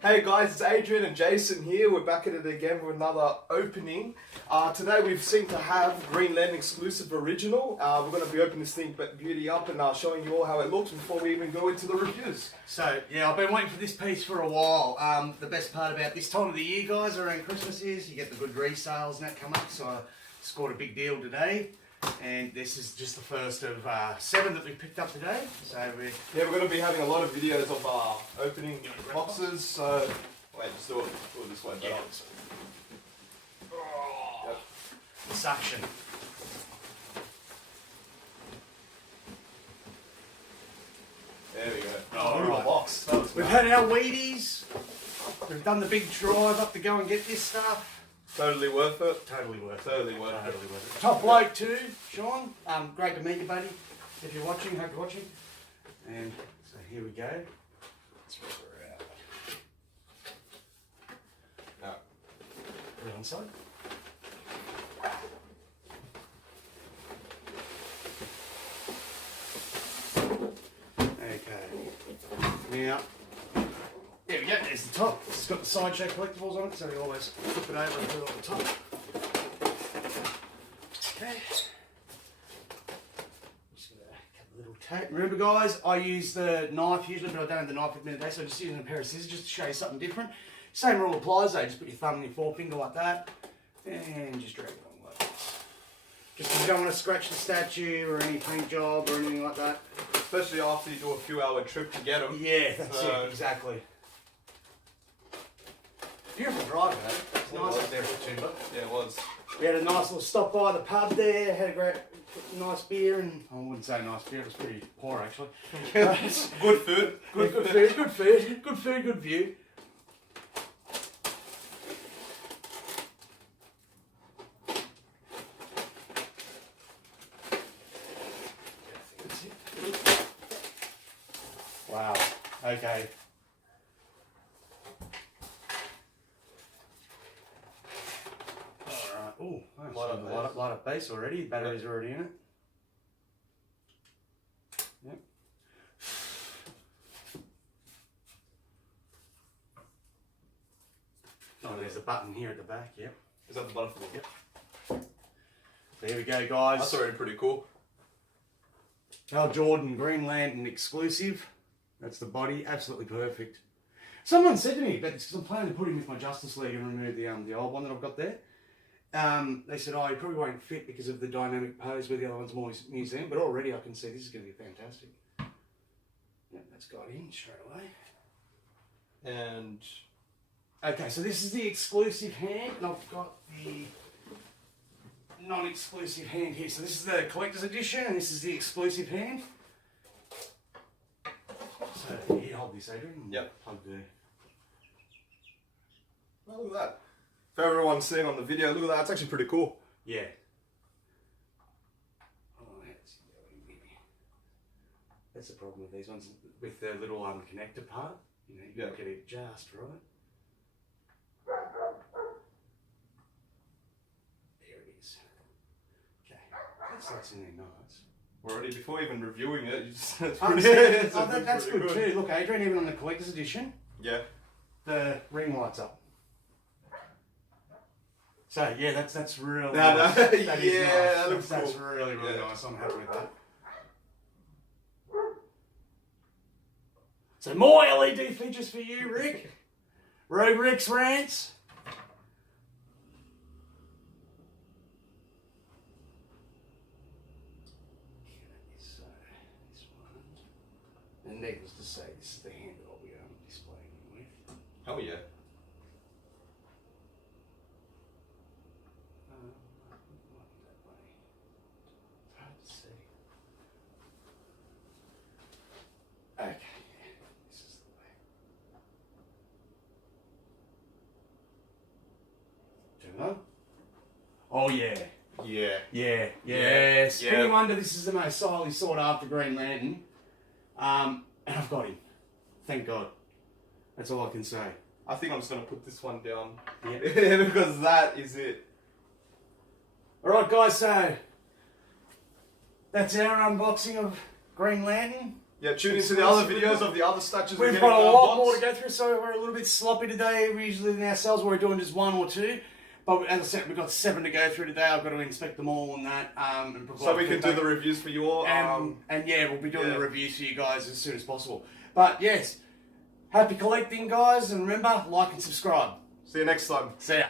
Hey guys, it's Adrian and Jason here. We're back at it again with another opening. Today we've seemed to have Greenland exclusive original. We're going to be opening this thing beauty up and showing you all how it looks before we even go into the reviews. So yeah, I've been waiting for this piece for a while. The best part about this time of the year, guys, around Christmas is you get the good resales and that come up. So I scored a big deal today. And this is just the first of 7 that we picked up today. So we're going to be having a lot of videos of opening boxes. So wait, just do it this way. Yeah. Yep. The suction. There we go. Oh, little right. box. We've had our Wheaties. We've done the big drive up to go and get this stuff. Totally worth it. Totally worth it. Totally worth it. Top bloke too, Sean. Great to meet you, buddy. If you're watching, hope you're watching. And so here we go. Let's rip her out. No. Put it on side. Okay. Now, there we go, there's the top. It's got the Sideshow Collectibles on it, so you always flip it over and put it on the top. Okay. Just gonna cut a little tape. Remember guys, I use the knife usually, but I don't have the knife with me today, so I'm just using a pair of scissors just to show you something different. Same rule applies though, just put your thumb and your forefinger like that, and just drag it on like this. Just because you don't want to scratch the statue or any paint job or anything like that. Especially after you do a few hour trip to get them. Yeah, that's it, exactly. Beautiful drive, eh? It's nice up there for timber. Yeah, it was. We had a nice little stop by the pub there, had a great, nice beer, and I wouldn't say nice beer, it was pretty poor actually. Good food. Good view. Wow, okay. Oh, light up base already. Batteries are already in it. Yep. Oh, there's a button here at the back. Yep. Is that the button for the Yep. There we go, guys. That's already pretty cool. Hal Jordan Green Lantern exclusive. That's the body. Absolutely perfect. Someone said to me about this because I'm planning to put him with my Justice League and remove the old one that I've got there. They said, oh, he probably won't fit because of the dynamic pose where the other one's more museum, but already I can see this is going to be fantastic. Yep, that's got in straight away. And okay, so this is the exclusive hand, and I've got the non-exclusive hand here. So this is the collector's edition, and this is the exclusive hand. So here, hold this, Adrian. Yep. Plug the... Oh, look at that. For everyone seeing on the video, look at that. It's actually pretty cool. Yeah. Oh, that's the problem with these ones, with the little connector part. You know, you get it just right. There it is. Okay, that's in there nice. Already, before even reviewing it, you just, it's Oh, pretty, that's good too. Look, Adrian, even on the collector's edition, yeah, the ring lights up. So yeah, that's really nice. That is nice. That looks That's cool. really nice. I'm happy with that. So more LED features for you, Rick. Rogue Rick's rants. So this one, and needless to say, this is the hand that I'll be displaying it with. Hell yeah. Okay, this is the way. Turn it on. Oh yeah. Yeah. Spinning Wonder, this is the most highly sought after Green Lantern. And I've got him. Thank God. That's all I can say. I think I'm just going to put this one down. Yeah. Because that is it. Alright guys, so that's our unboxing of Green Lantern. Yeah, tune into the other videos of the other statues. We've got a lot more to go through, so we're a little bit sloppy today. We usually in ourselves we're doing just 1 or 2. But as I said, we've got 7 to go through today. I've got to inspect them all and that. And provide so we can feedback. do the reviews for you all. And yeah, we'll be doing the reviews for you guys as soon as possible. But yes, happy collecting, guys. And remember, like and subscribe. See you next time. See ya.